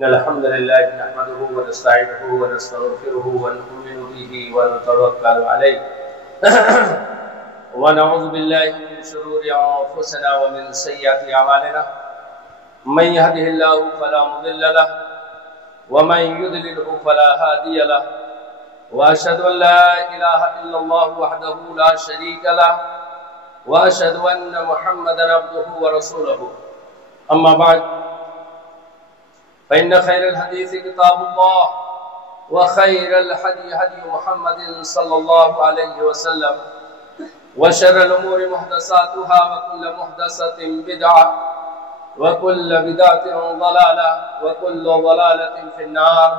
الحمد لله نحمده ونستعينه ونستغفره ونؤمن به ونتوكل عليه ونعوذ بالله من شرور أنفسنا ومن سيئات أعمالنا من يهده الله فلا مضل له ومن يضلله فلا هادي له وأشهد أن لا إله إلا الله وحده لا شريك له وأشهد أن محمدا عبده ورسوله أما بعد فإن خير الحديث كتاب الله وخير الهدي هدي محمد صلى الله عليه وسلم وشر الأمور محدثاتها وكل محدثة بدعة وكل بدعة ضلالة وكل ضلالة في النار.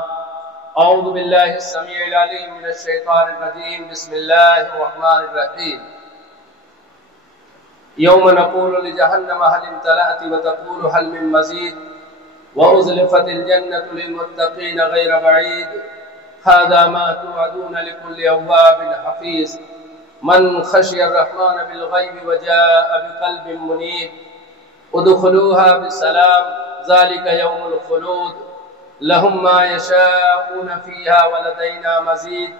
أعوذ بالله السميع العليم من الشيطان الرجيم. بسم الله الرحمن الرحيم. يوم نقول لجهنم هل امتلأت وتقول هل من مزيد وأزلفت الجنة للمتقين غير بعيد هذا ما توعدون لكل أواب حفيظ من خشي الرحمن بالغيب وجاء بقلب منيب ادخلوها بسلام ذلك يوم الخلود لهم ما يشاءون فيها ولدينا مزيد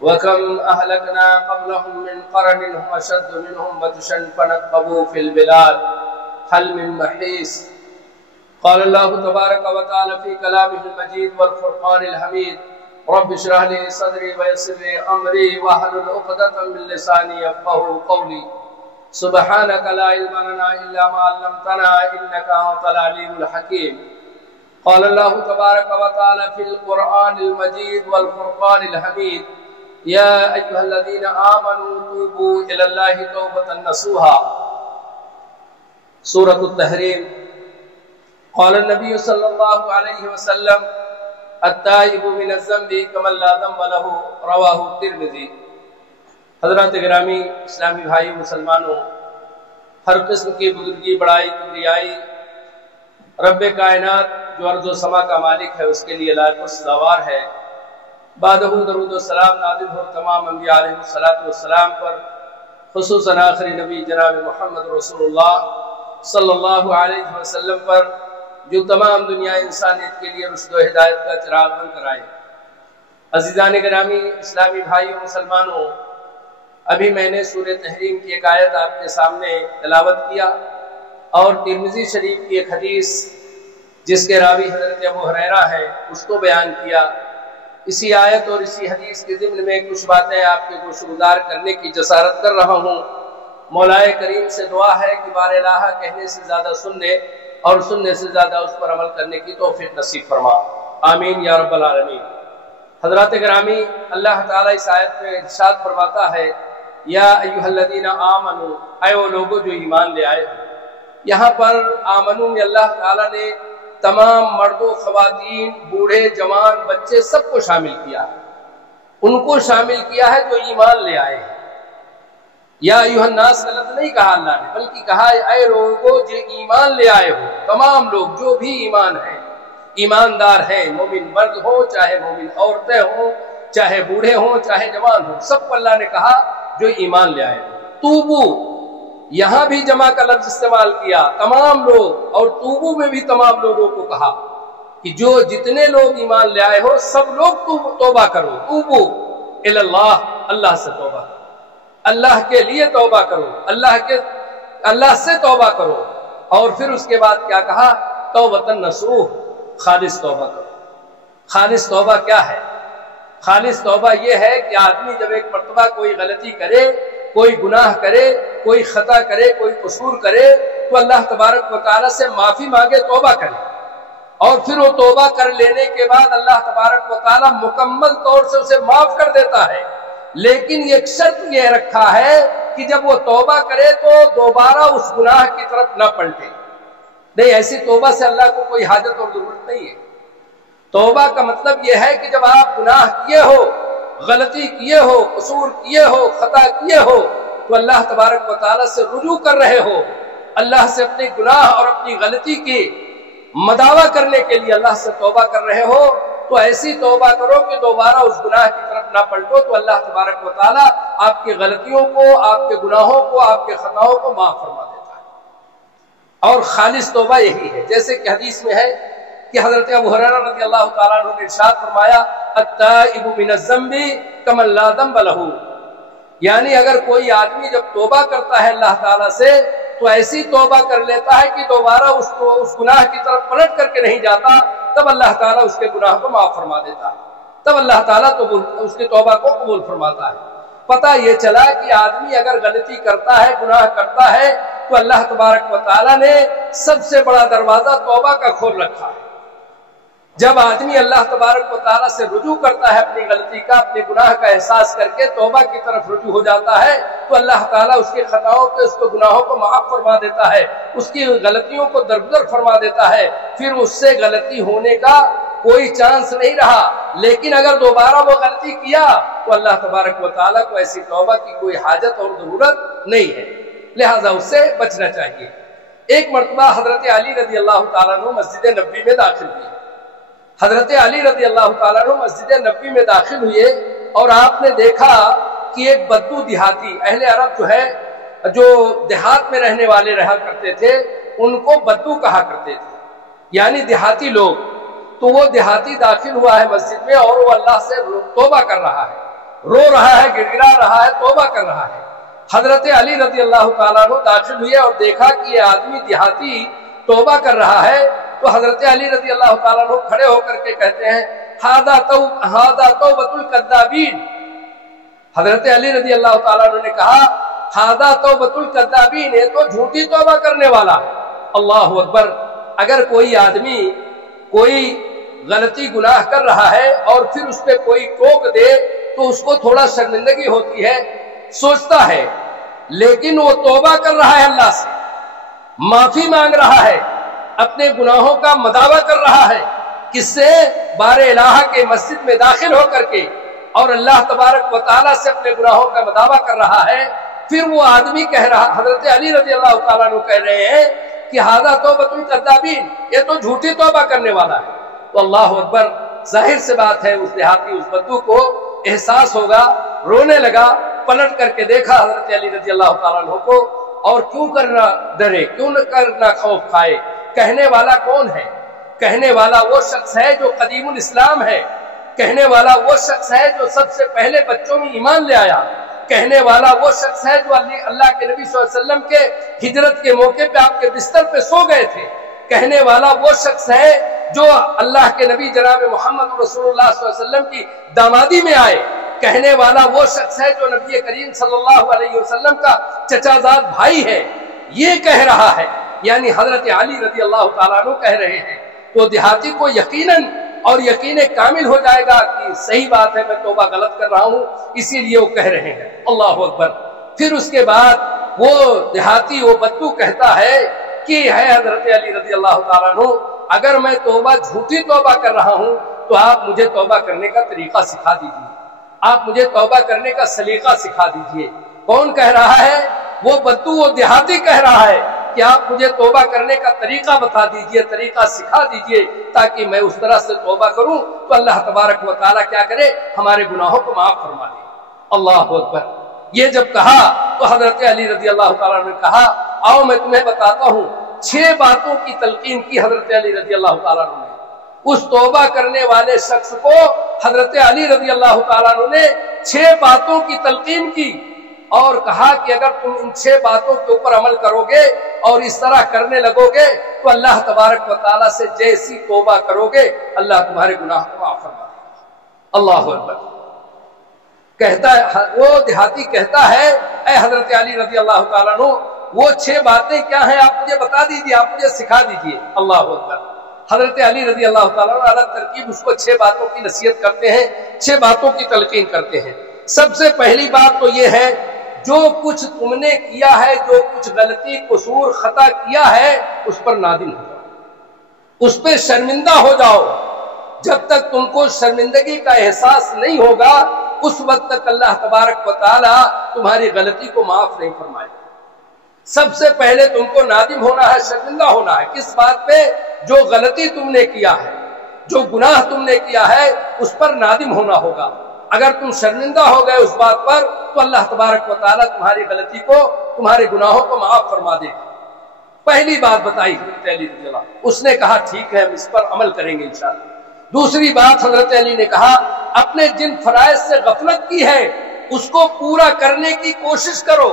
وكم أهلكنا قبلهم من قرن هم أشد منهم بطشا فنقبوا في البلاد هل من محيص. قال الله تبارك وتعالى في كلامه المجيد والفرقان الحميد رب اشرح لي صدري ويسر لي أمري واحلل عقدة من لساني يفقهوا قولي سبحانك لا علم لنا إلا ما علمتنا إنك أنت العليم الحكيم. قال الله تبارك وتعالى في القرآن المجيد والفرقان الحميد يا أيها الذين آمنوا توبوا إلى الله توبة نصوحا. سورة التحریم. قال النبي صلى الله عليه وسلم التائب من الذنب كمن لا ذنب له رواہ الترمذی. حضرات گرامی اسلامی بھائی مسلمانوں، ہر قسم کی بزرگی بڑائی کبریائی رب کائنات جو ارض و سما کا مالک ہے اس کے لیے لائق و سزاوار ہے. بعدہ درود و سلام نازل ہو تمام انبیاء علیہ الصلوۃ والسلام پر، خصوصاً آخری نبی جناب محمد رسول اللہ صلی اللہ علیہ وسلم پر جو تمام دنیا انسانیت کے لیے رشد و ہدایت کا چراغ بن کر آئے. عزیزان گرامی اسلامی بھائیوں مسلمانوں، ابھی میں نے سورہ تحریم کی ایک آیت آپ کے سامنے تلاوت کیا اور ترمذی شریف کی ایک حدیث جس کے راوی حضرت ابو ہریرہ ہے اس کو بیان کیا. اسی آیت اور اسی حدیث کے ضمن میں کچھ باتیں آپ کے گوشگزار کرنے کی جسارت کر رہا ہوں. مولا کریم سے دعا ہے کہ بار الہ کہنے سے زیادہ سننے اور سننے سے زیادہ اس پر عمل کرنے کی توفیق نصیب فرما، آمین یا رب العالمین. حضرات گرامی، اللہ تعالیٰ اس آیت میں ارشاد فرماتا ہے یا ایھا الذین آمنوا، اے وہ لوگوں جو ایمان لے آئے ہو. یہاں پر آمنو میں اللہ تعالیٰ نے تمام مرد و خواتین، بوڑھے جوان بچے سب کو شامل کیا ہے. ان کو شامل کیا ہے جو ایمان لے آئے ہیں. یا ایھا الناس غلط نہیں کہا اللہ نے، بلکہ کہا اے لوگوں جو ایمان لے آئے ہو. تمام لوگ جو بھی ایمان ہیں، ایماندار ہیں، مومن مرد ہو چاہے مومن عورتیں ہوں، چاہے بوڑھے ہوں چاہے جوان ہوں، سب کو اللہ نے کہا جو ایمان لے آئے ہو. توبو، یہاں بھی جمع کا لفظ استعمال کیا، تمام لوگ، اور توبو میں بھی تمام لوگوں کو کہا کہ جو جتنے لوگ ایمان لے آئے ہو سب لوگ توبہ کرو. توبو الی اللہ، اللہ سے توبہ کرو، اللہ کے لیے توبہ کرو، اللہ سے توبہ کرو. اور پھر اس کے بعد کیا کہا؟ توبۃ نصوح، خالص توبہ کرو. خالص توبہ کیا ہے؟ خالص توبہ یہ ہے کہ آدمی جب ایک مرتبہ کوئی غلطی کرے، کوئی گناہ کرے، کوئی خطا کرے، کوئی قصور کرے تو اللہ تبارک و تعالیٰ سے معافی مانگے، توبہ کرے. اور پھر وہ توبہ کر لینے کے بعد اللہ تبارک و تعالیٰ مکمل طور سے اسے معاف کر دیتا ہے. لیکن ایک شرط یہ رکھا ہے کہ جب وہ توبہ کرے تو دوبارہ اس گناہ کی طرف نہ پلٹے. نہیں، ایسی توبہ سے اللہ کو کوئی حاجت اور ضرورت نہیں ہے. توبہ کا مطلب یہ ہے کہ جب آپ گناہ کیے ہو، غلطی کیے ہو، قصور کیے ہو، خطا کیے ہو تو اللہ تبارک و تعالیٰ سے رجوع کر رہے ہو، اللہ سے اپنے گناہ اور اپنی غلطی کی مداوع کرنے کے لیے اللہ سے توبہ کر رہے ہو، تو ایسی توبہ کرو کہ دوبارہ اس گناہ کی طرف نہ پلٹو، تو اللہ تبارک و تعالیٰ آپ کی غلطیوں کو، آپ کے گناہوں کو، آپ کے خطاؤں کو معاف فرما دیتا ہے. اور خالص توبہ یہی ہے، جیسے کہ حدیث میں ہے کہ حضرت ابو ہریرہ رضی اللہ تعالیٰ عنہ نے ارشاد فرمایا التائب من الذنب کمن لا ذنب لہ، یعنی اگر کوئی آدمی جب توبہ کرتا ہے اللہ تعالیٰ سے تو ایسی توبہ کر لیتا ہے کہ دوبارہ اس گناہ کی طرف پلٹ کر کے نہیں جاتا، تب اللہ تعالیٰ اس کے گناہ کو معاف فرما دیتا ہے، تب اللہ تعالیٰ تو اس کی توبہ کو قبول فرماتا ہے۔ پتہ یہ چلا کہ آدمی اگر غلطی کرتا ہے، گناہ کرتا ہے، تو اللہ تبارک و تعالیٰ نے سب سے بڑا دروازہ توبہ کا کھول رکھا ہے۔ جب آدمی اللہ تبارک و تعالیٰ سے رجوع کرتا ہے اپنی غلطی کا، اپنے گناہ کا احساس کر کے توبہ کی طرف رجوع ہو جاتا ہے، تو اللہ تعالیٰ اس کی خطاؤں کو، اس کو گناہوں کو معاف فرما دیتا ہے، اس کی غلطیوں کو درگزر فرما دیتا ہے، پھر اس سے غلطی ہونے کا کوئی چانس نہیں رہا۔ لیکن اگر دوبارہ وہ غلطی کیا تو اللہ تبارک و تعالیٰ کو ایسی توبہ کی کوئی حاجت اور ضرورت نہیں ہے، لہٰذا اس سے بچنا چاہیے۔ ایک مرتبہ حضرت علی رضی اللہ تعالیٰ عنہ مسجد نبوی میں داخل ہوئے۔ حضرت علی رضی اللہ تعالیٰ عنہ مسجد نبوی میں داخل ہوئے اور آپ نے دیکھا کہ ایک بدو دیہاتی، اہل عرب جو ہے، جو دیہات میں رہنے والے رہا کرتے تھے، ان کو بدو کہا کرتے تھے، یعنی دیہاتی لوگ۔ تو وہ دیہاتی داخل ہوا ہے مسجد میں اور وہ اللہ سے توبہ کر رہا ہے، رو رہا ہے، گڑ گڑا رہا ہے، توبہ کر رہا ہے۔ حضرت علی رضی اللہ تعالیٰ عنہ داخل ہوئے اور دیکھا کہ یہ آدمی دیہاتی توبہ کر رہا ہے، تو حضرت علی رضی اللہ تعالیٰ عنہ کھڑے ہو کر کے کہتے ہیں ھذا توبۃ الکذابین۔ حضرت علی رضی اللہ تعالیٰ عنہ نے کہا ھذا توبۃ الکذابین، یہ تو جھوٹی توبہ کرنے والا ہے۔ اللہ اکبر! اگر کوئی آدمی کوئی غلطی گناہ کر رہا ہے اور پھر اس پہ کوئی ٹوک دے تو اس کو تھوڑا شرمندگی ہوتی ہے، سوچتا ہے، لیکن وہ توبہ کر رہا ہے، اللہ سے معافی مانگ رہا ہے، اپنے گناہوں کا مداوع کر رہا ہے، کس سے؟ بار الہ کے مسجد میں داخل ہو کر کے، اور اللہ تبارک و تعالیٰ سے اپنے گناہوں کا مداوع کر رہا ہے۔ پھر وہ آدمی کہہ رہا، حضرت علی رضی اللہ تعالیٰ عنہ کہہ رہے ہیں کہ ھذا توبۃ الکذابین، یہ تو جھوٹی توبہ کرنے والا ہے۔ تو اللہ اکبر! ظاہر سے بات ہے اس دیہاتی، اس بدو کو احساس ہوگا، رونے لگا، پلٹ کر کے دیکھا حضرت علی رضی اللہ تعالیٰ عنہ کو، اور کیوں کرنا ڈرے، کیوں نہ کرنا خوف کھائے؟ کہنے والا کون ہے؟ کہنے والا وہ شخص ہے جو قدیم الاسلام ہے، کہنے والا وہ شخص ہے جو سب سے پہلے بچوں میں ایمان لے آیا، کہنے والا وہ شخص ہے جو اللہ کے نبی صلی اللہ علیہ وسلم کے ہجرت کے موقع پہ آپ کے بستر پہ سو گئے تھے، کہنے والا وہ شخص ہے جو اللہ کے نبی جناب محمد رسول اللہ صلی اللہ علیہ وسلم کی دامادی میں آئے، کہنے والا وہ شخص ہے جو نبی کریم صلی اللہ علیہ وسلم کا چچا زاد بھائی ہے، یہ کہہ رہا ہے، یعنی حضرت علی رضی اللہ تعالیٰ عنہ کہہ رہے ہیں۔ تو دیہاتی کو یقیناً اور یقین کامل ہو جائے گا کہ صحیح بات ہے، میں توبہ غلط کر رہا ہوں، اسی لیے وہ کہہ رہے ہیں۔ اللہ اکبر! پھر اس کے بعد وہ دیہاتی، وہ بدو کہتا ہے کہ ہے حضرت علی رضی اللہ تعالیٰ عنہ، اگر میں توبہ جھوٹی توبہ کر رہا ہوں تو آپ مجھے توبہ کرنے کا طریقہ سکھا دیجیے، آپ مجھے توبہ کرنے کا سلیقہ سکھا دیجیے۔ کون کہہ رہا ہے؟ وہ بدو، وہ دیہاتی کہہ رہا ہے کہ آپ مجھے توبہ کرنے کا طریقہ بتا دیجئے، طریقہ سکھا دیجئے، تاکہ میں اس طرح سے توبہ کروں تو اللہ تبارک و تعالیٰ کیا کرے؟ ہمارے گناہوں کو معاف فرما دے۔ اللہ اکبر! یہ جب کہا تو حضرت علی رضی اللہ تعالیٰ نے کہا آؤ میں تمہیں بتاتا ہوں۔ 6 باتوں کی تلقین کی حضرت علی رضی اللہ تعالیٰ نے، اس توبہ کرنے والے شخص کو حضرت علی رضی اللہ تعالیٰ نے 6 باتوں کی تلقین کی اور کہا کہ اگر تم ان 6 باتوں کے اوپر عمل کرو گے اور اس طرح کرنے لگو گے تو اللہ تبارک و تعالیٰ سے جیسی توبہ کرو گے اللہ تمہارے گناہ کو معاف فرما دے گا۔ اللہ اکبر! کہتا ہے وہ دیہاتی کہتا ہے اے حضرت علی رضی اللہ تعالیٰ عنہ، وہ 6 باتیں کیا ہیں آپ مجھے بتا دیجیے، آپ مجھے سکھا دیجیے۔ اللہ اکبر! حضرت علی رضی اللہ تعالیٰ عنہ الگ ترکیب اس کو 6 باتوں کی نصیحت کرتے ہیں، 6 باتوں کی تلقین کرتے ہیں۔ سب سے پہلی بات تو یہ ہے، جو کچھ تم نے کیا ہے، جو کچھ غلطی، قصور، خطا کیا ہے، اس پر نادم ہو جاؤ، اس پہ شرمندہ ہو جاؤ۔ جب تک تم کو شرمندگی کا احساس نہیں ہوگا اس وقت تک اللہ تبارک و تعالی تمہاری غلطی کو معاف نہیں فرمائے۔ سب سے پہلے تم کو نادم ہونا ہے، شرمندہ ہونا ہے، کس بات پہ؟ جو غلطی تم نے کیا ہے، جو گناہ تم نے کیا ہے، اس پر نادم ہونا ہوگا۔ اگر تم شرمندہ ہو گئے اس بات پر تو اللہ تبارک و تعالیٰ تمہاری غلطی کو، تمہارے گناہوں کو معاف فرما دے گا۔ پہلی بات بتائی حضرت علی رضی اللہ، اس نے کہا ٹھیک ہے ہم اس پر عمل کریں گے انشاءاللہ۔ دوسری بات حضرت علی نے کہا اپنے جن فرائض سے غفلت کی ہے اس کو پورا کرنے کی کوشش کرو،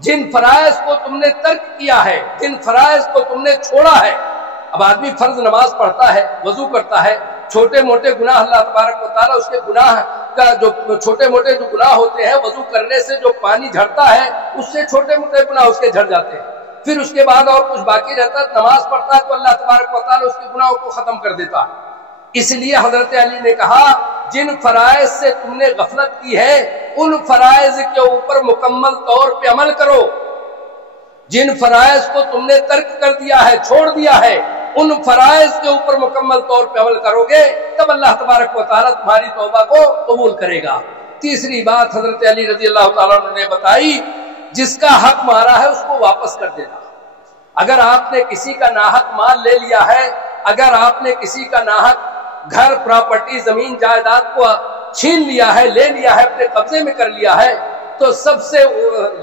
جن فرائض کو تم نے ترک کیا ہے، جن فرائض کو تم نے چھوڑا ہے۔ اب آدمی فرض نماز پڑھتا ہے، وضو کرتا ہے، چھوٹے موٹے گناہ اللہ تبارک و تعالیٰ اس کے گناہ کا جو چھوٹے موٹے جو گناہ ہوتے ہیں، وضو کرنے سے جو پانی جھڑتا ہے اس سے چھوٹے موٹے گناہ اس کے جھڑ جاتے ہیں، پھر اس کے بعد اور کچھ باقی رہتا ہے، نماز پڑھتا ہے تو اللہ تبارک و تعالیٰ اس کے گناہوں کو ختم کر دیتا ہے۔ اس لیے حضرت علی نے کہا جن فرائض سے تم نے غفلت کی ہے ان فرائض کے اوپر مکمل طور پہ عمل کرو، جن فرائض کو تم نے ترک کر دیا ہے، چھوڑ دیا ہے، ان فرائض کے اوپر مکمل طور پہ عمل کرو گے تب اللہ تبارک و تعالیٰ تمہاری توبہ کو قبول کرے گا۔ تیسری بات حضرت علی رضی اللہ تعالیٰ عنہ نے بتائی جس کا حق مارا ہے اس کو واپس کر دینا۔ اگر آپ نے کسی کا ناحق مال لے لیا ہے، اگر آپ نے کسی کا ناحق گھر پراپرٹی زمین جائیداد کو چھین لیا ہے، لے لیا ہے، اپنے قبضے میں کر لیا ہے، تو سب سے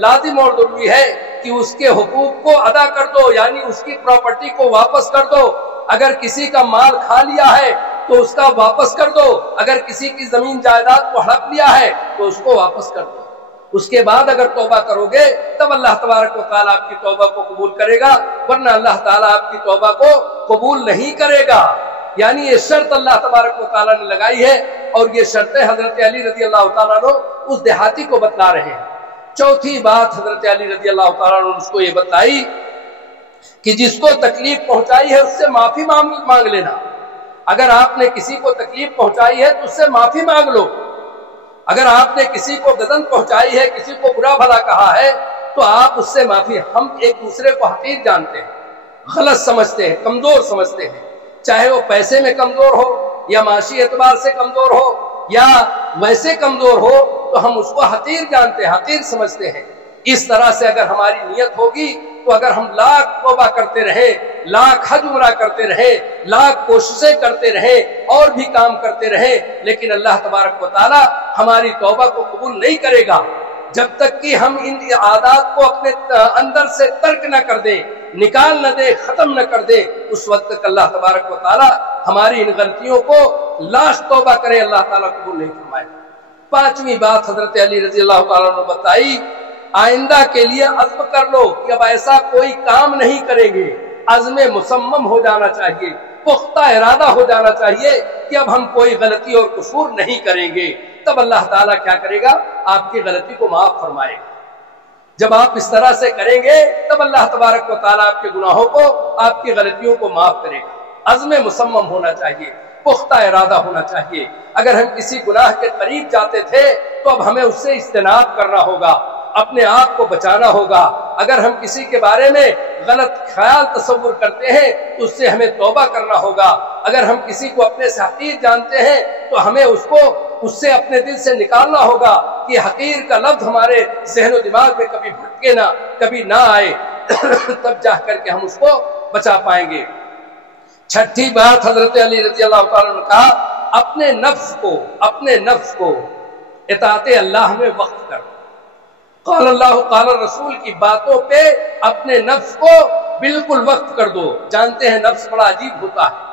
لازم اور ضروری ہے کہ اس کے حقوق کو ادا کر دو، یعنی اس کی پراپرٹی کو واپس کر دو۔ اگر کسی کا مال کھا لیا ہے تو اس کا واپس کر دو، اگر کسی کی زمین جائیداد کو ہڑپ لیا ہے تو اس کو واپس کر دو۔ اس کے بعد اگر توبہ کرو گے تب اللہ تبارک و تعالیٰ آپ کی توبہ کو قبول کرے گا، ورنہ اللہ تعالیٰ آپ کی توبہ کو قبول نہیں کرے گا۔ یعنی یہ شرط اللہ تبارک و تعالیٰ نے لگائی ہے، اور یہ شرطیں حضرت علی رضی اللہ تعالیٰ عنہ اس دیہاتی کو بتلا رہے ہیں۔ چوتھی بات حضرت علی رضی اللہ تعالیٰ عنہ نے اس کو یہ بتائی کہ جس کو تکلیف پہنچائی ہے اس سے معافی مانگ لینا۔ اگر آپ نے کسی کو تکلیف پہنچائی ہے تو اس سے معافی مانگ لو۔ اگر آپ نے کسی کو گزن پہنچائی ہے، کسی کو برا بھلا کہا ہے تو آپ اس سے معافی۔ ہم ایک دوسرے کو حقیر جانتے ہیں، غلط سمجھتے ہیں، کمزور سمجھتے ہیں، چاہے وہ پیسے میں کمزور ہو یا معاشی اعتبار سے کمزور ہو یا ویسے کمزور ہو، تو ہم اس کو حقیر جانتے ہیں، حقیر سمجھتے ہیں۔ اس طرح سے اگر ہماری نیت ہوگی تو اگر ہم لاکھ توبہ کرتے رہے، لاکھ حج عمرہ کرتے رہے، لاکھ کوششیں کرتے رہے اور بھی کام کرتے رہے، لیکن اللہ تبارک و تعالیٰ ہماری توبہ کو قبول نہیں کرے گا جب تک کہ ہم ان عادات کو اپنے اندر سے ترک نہ کر دیں، نکال نہ دے، ختم نہ کر دے۔ اس وقت تک اللہ تبارک و تعالیٰ ہماری ان غلطیوں کو لاش توبہ کرے اللہ تعالیٰ قبول نہیں فرمائے۔ پانچویں بات حضرت علی رضی اللہ تعالیٰ نے بتائی آئندہ کے لیے عزم کر لو کہ اب ایسا کوئی کام نہیں کریں گے۔ عزم مصمم ہو جانا چاہیے، پختہ ارادہ ہو جانا چاہیے کہ اب ہم کوئی غلطی اور قصور نہیں کریں گے۔ تب اللہ تعالیٰ کیا کرے گا؟ آپ کی غلطی کو معاف فرمائے گا۔ جب آپ اس طرح سے کریں گے تب اللہ تبارک و تعالیٰ آپ کے گناہوں کو، آپ کی غلطیوں کو معاف کرے گا۔ عزم مصمم ہونا چاہیے، پختہ ارادہ ہونا چاہیے۔ اگر ہم کسی گناہ کے قریب جاتے تھے تو اب ہمیں اس سے اجتناب کرنا ہوگا، اپنے آپ کو بچانا ہوگا۔ اگر ہم کسی کے بارے میں غلط خیال تصور کرتے ہیں تو اس سے ہمیں توبہ کرنا ہوگا۔ اگر ہم کسی کو اپنے سے حقیر جانتے ہیں تو ہمیں اس سے اپنے دل سے نکالنا ہوگا کہ حقیر کا لفظ ہمارے ذہن و دماغ میں کبھی بھٹکے نہ، کبھی نہ آئے، تب جا کر کے ہم اس کو بچا پائیں گے۔ چھٹی بات حضرت علی رضی اللہ تعالیٰ نے کہا اپنے نفس کو اطاعت اللہ میں وقت کر۔ قال اللہ قال رسول کی باتوں پہ اپنے نفس کو بالکل وقت کر دو۔ جانتے ہیں نفس بڑا عجیب ہوتا ہے،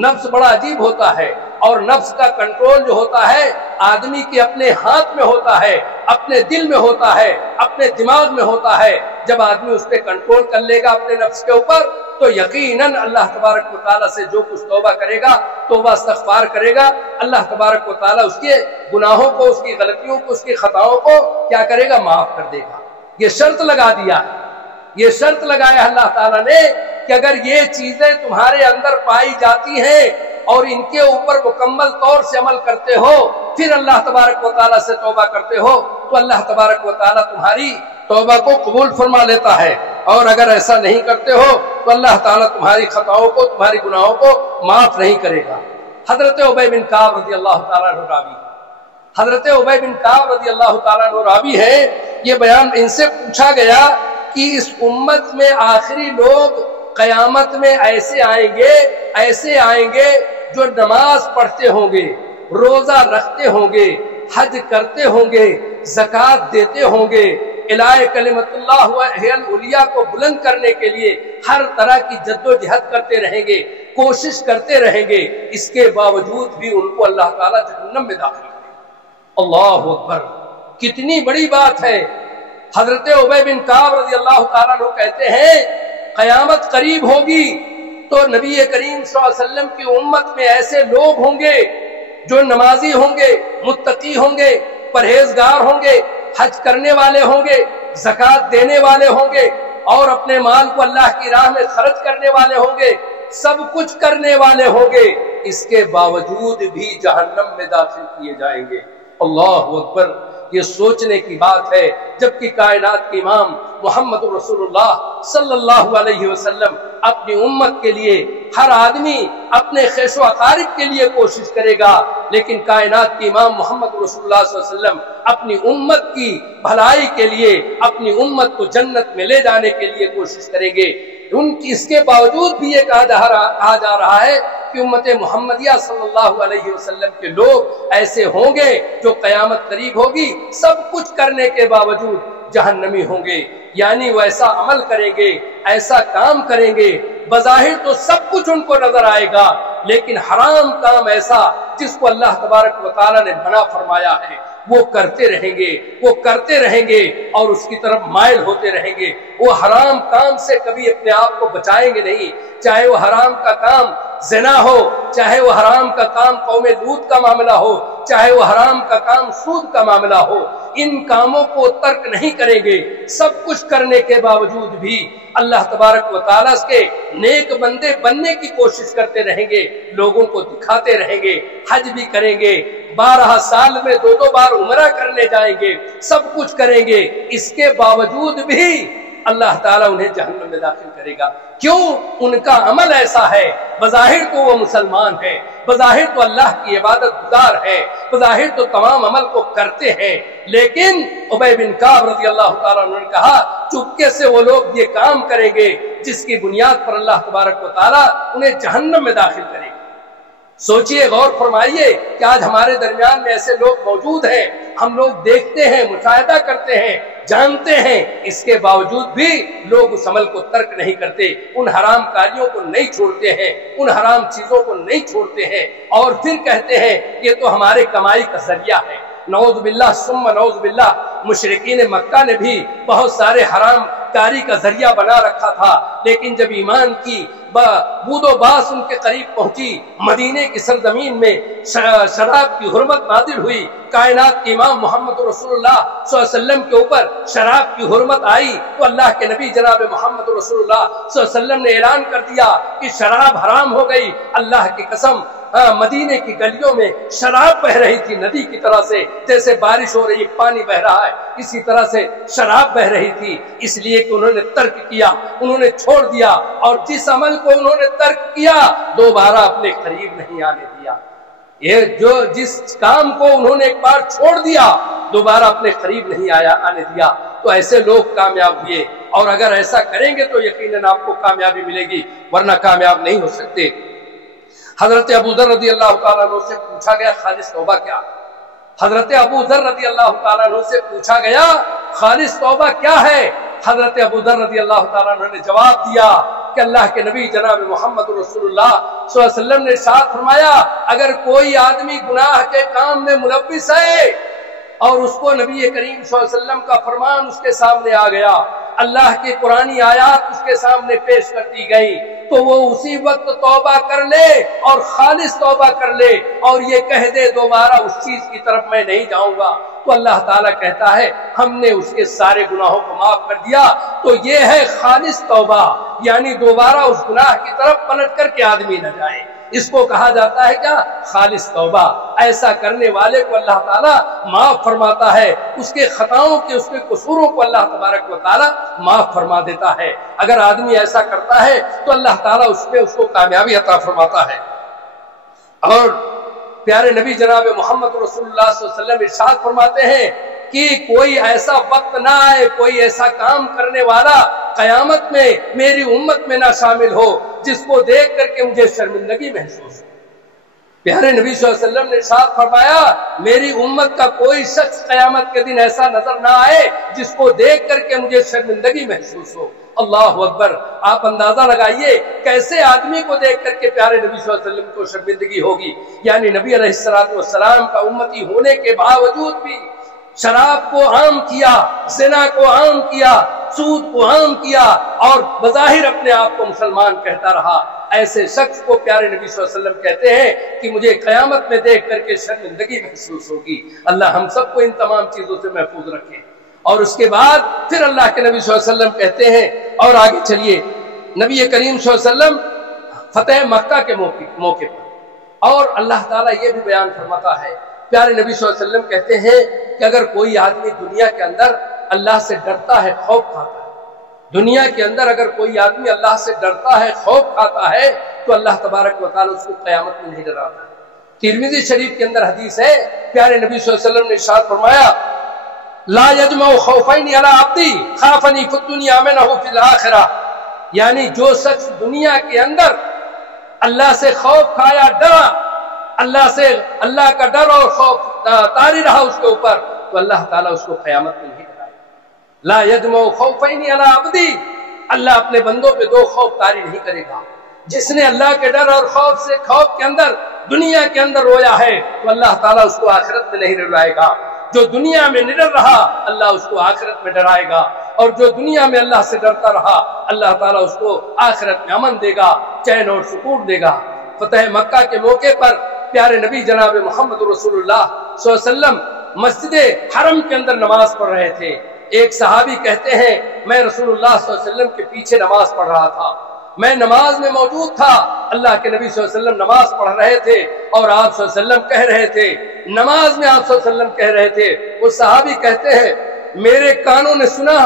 نفس بڑا عجیب ہوتا ہے، اور نفس کا کنٹرول جو ہوتا ہے آدمی کے اپنے ہاتھ میں ہوتا ہے، اپنے دل میں ہوتا ہے، اپنے دماغ میں ہوتا ہے۔ جب آدمی اس پہ کنٹرول کر لے گا اپنے نفس کے اوپر تو یقیناً اللہ تبارک و تعالیٰ سے جو کچھ توبہ کرے گا، توبہ استغفار کرے گا، اللہ تبارک و تعالیٰ اس کے گناہوں کو، اس کی غلطیوں کو، اس کی خطاؤں کو کیا کرے گا؟ معاف کر دے گا۔ یہ شرط لگا دیا ہے، یہ شرط لگایا اللہ تعالیٰ نے کہ اگر یہ چیزیں تمہارے اندر پائی جاتی ہیں اور ان کے اوپر مکمل طور سے عمل کرتے ہو، پھر اللہ تبارک و تعالیٰ سے توبہ کرتے ہو، تو اللہ تبارک و تعالیٰ تمہاری توبہ کو قبول فرما لیتا ہے۔ اور اگر ایسا نہیں کرتے ہو تو اللہ تعالیٰ تمہاری خطاؤں کو، تمہاری گناہوں کو معاف نہیں کرے گا۔ حضرت ابی بن کعب رضی اللہ تعالیٰ عنہ راوی، حضرت ابی بن کعب رضی اللہ تعالیٰ عنہ راوی ہے۔ یہ بیان ان سے پوچھا گیا کہ اس امت میں آخری لوگ قیامت میں ایسے آئیں گے جو نماز پڑھتے ہوں گے، روزہ رکھتے ہوں گے، حج کرتے ہوں گے، زکوٰۃ دیتے ہوں گے، الہ کلمت اللہ و العلیٰ کو بلند کرنے کے لیے ہر طرح کی جد و جہد کرتے رہیں گے، کوشش کرتے رہیں گے، اس کے باوجود بھی ان کو اللہ تعالیٰ جہنم میں داخل کرے گا۔ اللہ اکبر، کتنی بڑی بات ہے۔ حضرت ابی بن کعب رضی اللہ تعالیٰ عنہ کہتے ہیں قیامت قریب ہوگی تو نبی کریم صلی اللہ علیہ وسلم کی امت میں ایسے لوگ ہوں گے جو نمازی ہوں گے، متقی ہوں گے، پرہیزگار ہوں گے، حج کرنے والے ہوں گے، زکوٰۃ دینے والے ہوں گے، اور اپنے مال کو اللہ کی راہ میں خرچ کرنے والے ہوں گے، سب کچھ کرنے والے ہوں گے، اس کے باوجود بھی جہنم میں داخل کیے جائیں گے۔ اللہ اکبر، یہ سوچنے کی بات ہے، جبکہ کائنات کے امام محمد رسول اللہ صلی اللہ علیہ وسلم اپنی امت کے لیے، ہر آدمی اپنے خیش و اقارب کے لیے کوشش کرے گا، لیکن کائنات کے امام محمد رسول اللہ صلی اللہ علیہ وسلم اپنی امت کی بھلائی کے لیے، اپنی امت کو جنت میں لے جانے کے لیے کوشش کریں گے۔ اس کے باوجود بھی یہ کہا جا رہا ہے کہ امت محمدیہ صلی اللہ علیہ وسلم کے لوگ ایسے ہوں گے جو قیامت قریب ہوگی سب کچھ کرنے کے باوجود جہنمی ہوں گے، یعنی وہ ایسا عمل کریں گے، ایسا کام کریں گے، بظاہر تو سب کچھ ان کو نظر آئے گا، لیکن حرام کام ایسا جس کو اللہ تبارک و تعالیٰ نے منع فرمایا ہے وہ کرتے رہیں گے، وہ کرتے رہیں گے اور اس کی طرف مائل ہوتے رہیں گے۔ وہ حرام کام سے کبھی اپنے آپ کو بچائیں گے نہیں، چاہے وہ حرام کا کام زنا ہو، چاہے وہ حرام کا کام قوم لوط کا معاملہ ہو، چاہے وہ حرام کا کام سود کا معاملہ ہو، ان کاموں کو ترک نہیں کریں گے۔ سب کچھ کرنے کے باوجود بھی اللہ تبارک و تعالیٰ کے نیک بندے بننے کی کوشش کرتے رہیں گے، لوگوں کو دکھاتے رہیں گے، حج بھی کریں گے، 12 سال میں 2 بار عمرہ کرنے جائیں گے، سب کچھ کریں گے، اس کے باوجود بھی اللہ تعالیٰ انہیں جہنم میں داخل کرے گا۔ کیوں؟ ان کا عمل ایسا ہے، بظاہر تو وہ مسلمان ہے، بظاہر تو اللہ کی عبادت گزار ہے، بظاہر تو تمام عمل کو کرتے ہیں، لیکن ابی بن کعب رضی اللہ تعالیٰ عنہ نے کہا چپکے سے وہ لوگ یہ کام کریں گے جس کی بنیاد پر اللہ تبارک و تعالیٰ انہیں جہنم میں داخل کرے گا۔ سوچئے، غور فرمائیے کہ آج ہمارے درمیان میں ایسے لوگ موجود ہیں، ہم لوگ دیکھتے ہیں، مشاہدہ کرتے ہیں، جانتے ہیں، اس کے باوجود بھی لوگ اس عمل کو ترک نہیں کرتے، ان حرام کاریوں کو نہیں چھوڑتے ہیں، ان حرام چیزوں کو نہیں چھوڑتے ہیں، اور پھر کہتے ہیں یہ تو ہمارے کمائی کا ذریعہ ہے۔ نعوذ باللہ ثم نعوذ باللہ، مشرکین مکہ نے بھی بہت سارے حرام کاری کا ذریعہ بنا رکھا تھا، لیکن جب ایمان کی بود و باس ان کے قریب پہنچی، مدینے کی سرزمین میں شراب کی حرمت نازل ہوئی، کائنات کے امام محمد رسول اللہ صلی اللہ علیہ وسلم کے اوپر شراب کی حرمت آئی، تو اللہ کے نبی جناب محمد رسول اللہ صلی اللہ علیہ وسلم نے اعلان کر دیا کہ شراب حرام ہو گئی۔ اللہ کی قسم، مدینے کی گلیوں میں شراب بہ رہی تھی ندی کی طرح سے، جیسے بارش ہو رہی پانی بہ رہا ہے، اسی طرح سے شراب بہ رہی تھی، اس لیے کہ انہوں نے ترک کیا، انہوں نے چھوڑ دیا، اور جس عمل کو انہوں نے ترک کیا دوبارہ اپنے قریب نہیں آنے دیا۔ یہ جس کام کو انہوں نے ایک بار چھوڑ دیا دوبارہ اپنے قریب نہیں آنے دیا، تو ایسے لوگ کامیاب ہوئے، اور اگر ایسا کریں گے تو یقیناً آپ کو کامیابی ملے گی، ورنہ کامیاب نہیں ہو سکتے۔ حضرت ابو ذر رضی اللہ تعالیٰ عنہ سے پوچھا گیا خالص توبہ کیا؟ حضرت ابو ذر رضی اللہ تعالیٰ عنہ سے پوچھا گیا خالص توبہ کیا ہے؟ حضرت ابو ذر رضی اللہ تعالیٰ عنہ نے جواب دیا کہ اللہ کے نبی جناب محمد رسول اللہ صلی اللہ علیہ وسلم نے ارشاد فرمایا، اگر کوئی آدمی گناہ کے کام میں ملوث ہے اور اس کو نبی کریم صلی اللہ علیہ وسلم کا فرمان اس کے سامنے آ گیا، اللہ کی قرآنی آیات اس کے سامنے پیش کر دی گئی، تو وہ اسی وقت توبہ کر لے اور خالص توبہ کر لے اور یہ کہہ دے دوبارہ اس چیز کی طرف میں نہیں جاؤں گا، تو اللہ تعالیٰ کہتا ہے ہم نے اس کے سارے گناہوں کو معاف کر دیا۔ تو یہ ہے خالص توبہ، یعنی دوبارہ اس گناہ کی طرف پلٹ کر کے آدمی نہ جائے، اس کو کہا جاتا ہے کیا؟ خالص توبہ۔ ایسا کرنے والے کو اللہ تعالیٰ معاف فرماتا ہے، اس کے خطاؤں کے، اس کے قصوروں کو اللہ تبارک و تعالیٰ معاف فرما دیتا ہے۔ اگر آدمی ایسا کرتا ہے تو اللہ تعالیٰ اس میں اس کو کامیابی عطا فرماتا ہے۔ اور پیارے نبی جناب محمد رسول اللہ صلی اللہ علیہ وسلم ارشاد فرماتے ہیں کہ کوئی ایسا وقت نہ آئے، کوئی ایسا کام کرنے والا قیامت میں میری امت میں نہ شامل ہو جس کو دیکھ کر کے مجھے شرمندگی محسوس ہو۔ پیارے نبی صلی اللہ علیہ وسلم نے ارشاد فرمایا میری امت کا کوئی شخص قیامت کے دن ایسا نظر نہ آئے جس کو دیکھ کر کے مجھے شرمندگی محسوس ہو۔ اللہ اکبر! آپ اندازہ لگائیے کیسے آدمی کو دیکھ کر کے پیارے نبی صلی اللہ علیہ وسلم کو شرمندگی ہوگی۔ یعنی نبی علیہ السلام کا امتی ہونے کے باوجود بھی شراب کو عام کیا، زنا کو عام کیا، سود کو عام کیا، اور بظاہر اپنے آپ کو مسلمان کہتا رہا۔ ایسے شخص کو پیارے نبی صلی اللہ علیہ وسلم کہتے ہیں کہ مجھے قیامت میں دیکھ کر کے شرمندگی محسوس ہوگی۔ اللہ ہم سب کو ان تمام چیزوں سے محفوظ رکھے۔ اور اس کے بعد پھر اللہ کے نبی صلی اللہ علیہ وسلم کہتے ہیں، اور آگے چلیے، نبی کریم صلی اللہ علیہ وسلم فتح مکہ کے موقع پر، اور اللہ تعالیٰ یہ بھی بیان فرماتا ہے، پیارے نبی صلی اللہ علیہ وسلم کہتے ہیں کہ اگر کوئی آدمی دنیا کے اندر اللہ سے ڈرتا ہے، خوف کھاتا ہے، دنیا کے اندر اگر کوئی آدمی اللہ سے ڈرتا ہے، خوف کھاتا ہے، تو اللہ تبارک و تعالیٰ اس کو قیامت میں نہیں ڈراتا ہے۔ ترمذی شریف کے اندر حدیث ہے، پیارے نبی صلی اللہ علیہ وسلم نے ارشاد فرمایا لا یجمع خوفین علی عبدی خافنی فی الدنیا منہ فی الآخرہ، یعنی جو شخص دنیا کے اندر اللہ سے خوف کھایا، ڈرا، اللہ کا ڈر اور خوف طاری رہا اس کے اوپر، تو اللہ تعالیٰ اس کو قیامت میں نہیں ڈرائے گا۔ لا یجمع خوفین علی عبدی، اللہ اپنے بندوں پہ دو خوف طاری نہیں کرے گا۔ جس نے اللہ کے ڈر اور خوف کے اندر دنیا کے اندر رویا ہے، تو اللہ تعالیٰ اس کو آخرت میں نہیں ڈرائے گا۔ جو دنیا میں نڈر رہا، اللہ اس کو آخرت میں ڈرائے گا، اور جو دنیا میں اللہ سے ڈرتا رہا، اللہ تعالیٰ اس کو آخرت میں امن دے گا، چین اور سکون دے گا۔ فتح مکہ کے موقع پر پیارے نبی جناب محمد رسول اللہ صلی اللہ علیہ وسلم مسجد حرم کے اندر نماز پڑھ رہے تھے۔ ایک صحابی کہتے ہیں میں رسول اللہ صلی اللہ علیہ وسلم کے پیچھے نماز پڑھ رہا تھا، میں نماز میں موجود تھا، اللہ کے نبی صلی اللہ علیہ وسلم نماز پڑھ رہے تھے، اور آپ صلی اللہ علیہ وسلم کہہ رہے تھے، نماز میں آپ صلی اللہ علیہ وسلم کہہ رہے تھے۔ وہ صحابی کہتے ہیں میرے کانوں نے سنا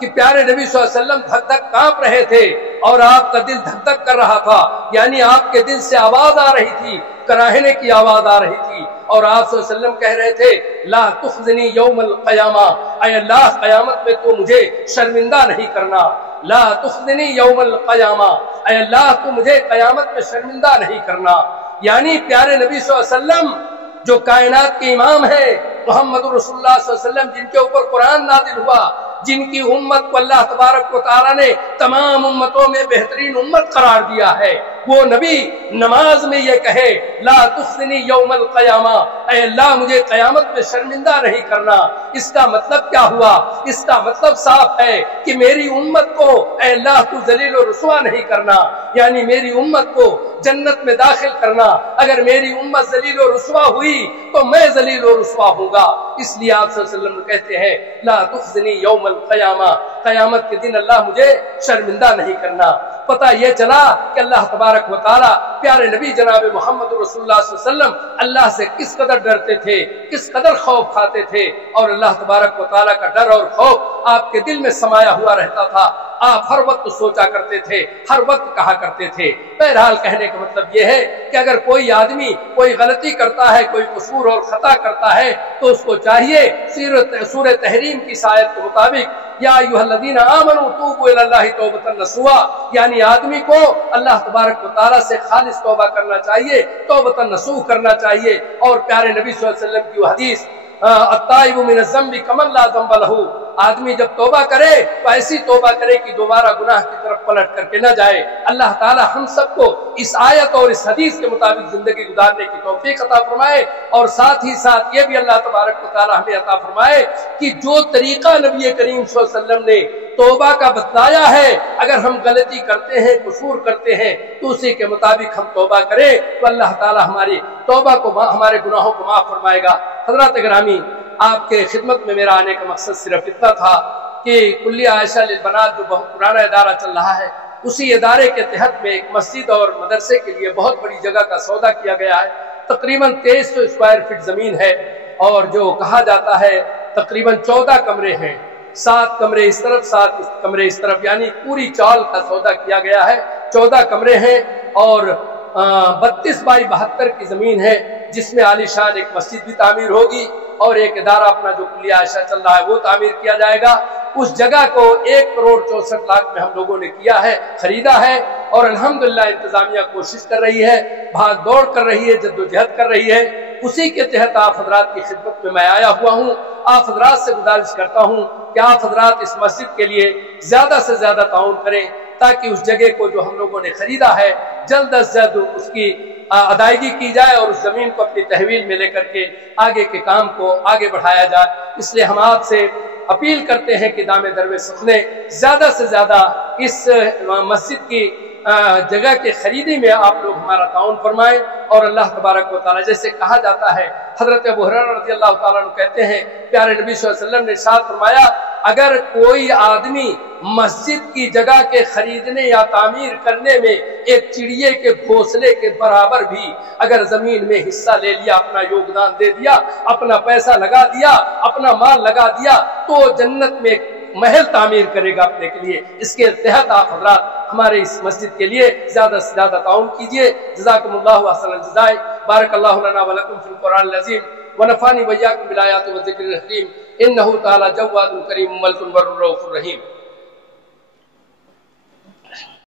کہ پیارے نبی صلی اللہ علیہ وسلم دھک دھک کانپ رہے تھے، اور آپ کا دل دھک دھک کر رہا تھا، یعنی آپ کے دل سے آواز آ رہی تھی، کراہنے کی آواز آ رہی تھی، اور آپ صلی اللہ علیہ وسلم کہہ رہے تھے لا تخزنی یوم القیامہ، اے اللہ قیامت میں تو مجھے شرمندہ نہیں کرنا، لا تخزنی یوم القیامہ، اے اللہ تو مجھے قیامت میں شرمندہ نہیں کرنا۔ یعنی پیارے نبی صلی اللہ علیہ وسلم جو کائنات کے امام ہیں، محمد رسول اللہ صلی اللہ علیہ وسلم جن کے اوپر قرآن نازل ہوا، جن کی امت کو اللہ تبارک و تعالیٰ نے تمام امتوں میں بہترین امت قرار دیا ہے، وہ نبی نماز میں یہ کہے لا تخزنی یوم القیامہ، اے اللہ مجھے قیامت میں شرمندہ نہیں کرنا۔ اس کا مطلب کیا ہوا؟ اس کا مطلب صاف ہے کہ میری امت کو اے اللہ تو ذلیل و رسوا نہیں کرنا، یعنی میری امت کو جنت میں داخل کرنا۔ اگر میری امت ذلیل و رسوا ہوئی تو میں ذلیل و رسوا ہوں گا۔ اس لیے آپ صلی اللہ علیہ وسلم کہتے ہیں لا تخزنی یوم القیامہ، قیامت کے دن اللہ مجھے شرمندہ نہیں کرنا۔ پتہ یہ چلا کہ اللہ تبارک و تعالیٰ پیارے نبی جناب محمد رسول اللہ صلی اللہ علیہ وسلم اللہ سے کس قدر ڈرتے تھے، کس قدر خوف کھاتے تھے، اور اللہ تبارک و تعالیٰ کا ڈر اور خوف آپ کے دل میں سمایا ہوا رہتا تھا۔ آپ ہر وقت سوچا کرتے تھے، ہر وقت کہا کرتے تھے۔ بہرحال کہنے کا مطلب یہ ہے کہ اگر کوئی آدمی کوئی غلطی کرتا ہے، کوئی قصور اور خطا کرتا ہے، تو اس کو چاہیے سورہ تحریم کی آیت کے مطابق یا ایھا الذین آمنوا توبوا الی اللہ توبۃ نصوحا، یعنی آدمی کو اللہ تبارک و تعالیٰ سے خالص توبہ کرنا چاہیے، توبۃ نصوح کرنا چاہیے۔ اور پیارے نبی صلی اللہ علیہ وسلم کی وہ حدیث التائب من الذنب کمن لا ذنب له، آدمی جب توبہ کرے تو ایسی توبہ کرے کہ دوبارہ گناہ کی طرف پلٹ کر کے نہ جائے۔ اللہ تعالی ہم سب کو اس آیت اور اس حدیث کے مطابق زندگی گزارنے کی توفیق عطا فرمائے، اور ساتھ ہی ساتھ یہ بھی اللہ تبارک و تعالی ہمیں عطا فرمائے کہ جو طریقہ نبی کریم صلی اللہ علیہ وسلم نے توبہ کا بتلایا ہے، اگر ہم غلطی کرتے ہیں، قصور کرتے ہیں، تو اسی کے مطابق ہم توبہ کریں تو اللہ تعالی ہماری توبہ کو، ہمارے گناہوں کو معاف فرمائے گا۔ حضرات گرامی، آپ کے خدمت میں میرا آنے کا مقصد صرف اتنا تھا کہ کلیہ عائشہ للبنات جو بہت پرانا ادارہ چل رہا ہے، اسی ادارے کے تحت میں ایک مسجد اور مدرسے کے لیے بہت بڑی جگہ کا سودا کیا گیا ہے۔ تقریباً 2300 اسکوائر فٹ زمین ہے، اور جو کہا جاتا ہے تقریباً 14 کمرے ہیں، 7 کمرے اس طرف 7 کمرے اس طرف، یعنی پوری چال کا سودا کیا گیا ہے۔ 14 کمرے ہیں اور 32 بائی 72 کی زمین ہے، جس میں عالی شان ایک مسجد بھی تعمیر ہوگی، اور ایک ادارہ اپنا جو کلیہ عائشہ چل رہا ہے وہ تعمیر کیا جائے گا۔ اس جگہ کو 1,64,00,000 میں ہم لوگوں نے کیا ہے، خریدا ہے، اور الحمدللہ انتظامیہ کوشش کر رہی ہے، بھاگ دوڑ کر رہی ہے، جدوجہد کر رہی ہے۔ اسی کے تحت آپ حضرات کی خدمت میں آیا ہوا ہوں۔ آپ حضرات سے گزارش کرتا ہوں کہ آپ حضرات اس مسجد کے لیے زیادہ سے زیادہ تعاون کریں، تاکہ اس جگہ کو جو ہم لوگوں نے خریدا ہے جلد از جلد اس کی ادائیگی کی جائے اور اس زمین کو اپنی تحویل میں لے کر کے آگے کے کام کو آگے بڑھایا جائے۔ اس لیے ہم آپ سے اپیل کرتے ہیں کہ دامِ دروِ سخنے زیادہ سے زیادہ اس مسجد کی جگہ کے خریدی میں آپ لوگ ہمارا تعاون فرمائیں، اور اللہ تبارک و تعالیٰ جیسے کہا جاتا ہے، حضرت ابو ہریرہ رضی اللہ تعالیٰ عنہ کہتے ہیں پیارے نبی صلی اللہ علیہ وسلم نے ارشاد فرمایا، اگر کوئی آدمی مسجد کی جگہ کے خریدنے یا تعمیر کرنے میں ایک چڑیے کے گھونسلے کے برابر بھی اگر زمین میں حصہ لے لیا، اپنا یوگدان دے دیا، اپنا پیسہ لگا دیا، اپنا مال لگا دیا، تو جنت میں محل تعمیر کرے گا اپنے کے لیے۔ اس کے تحت آپ حضرات ہمارے اس مسجد کے لیے زیادہ سے زیادہ تعاون کیجیے۔ جزاکم اللہ احسن الجزائے۔ بارک اللہ لنا ولکم فی القرآن العظیم ونفعنی وإیاکم بالآیات والذکر الحکیم، انہ تعالی جواد کریم ملک بر رؤوف رحیم۔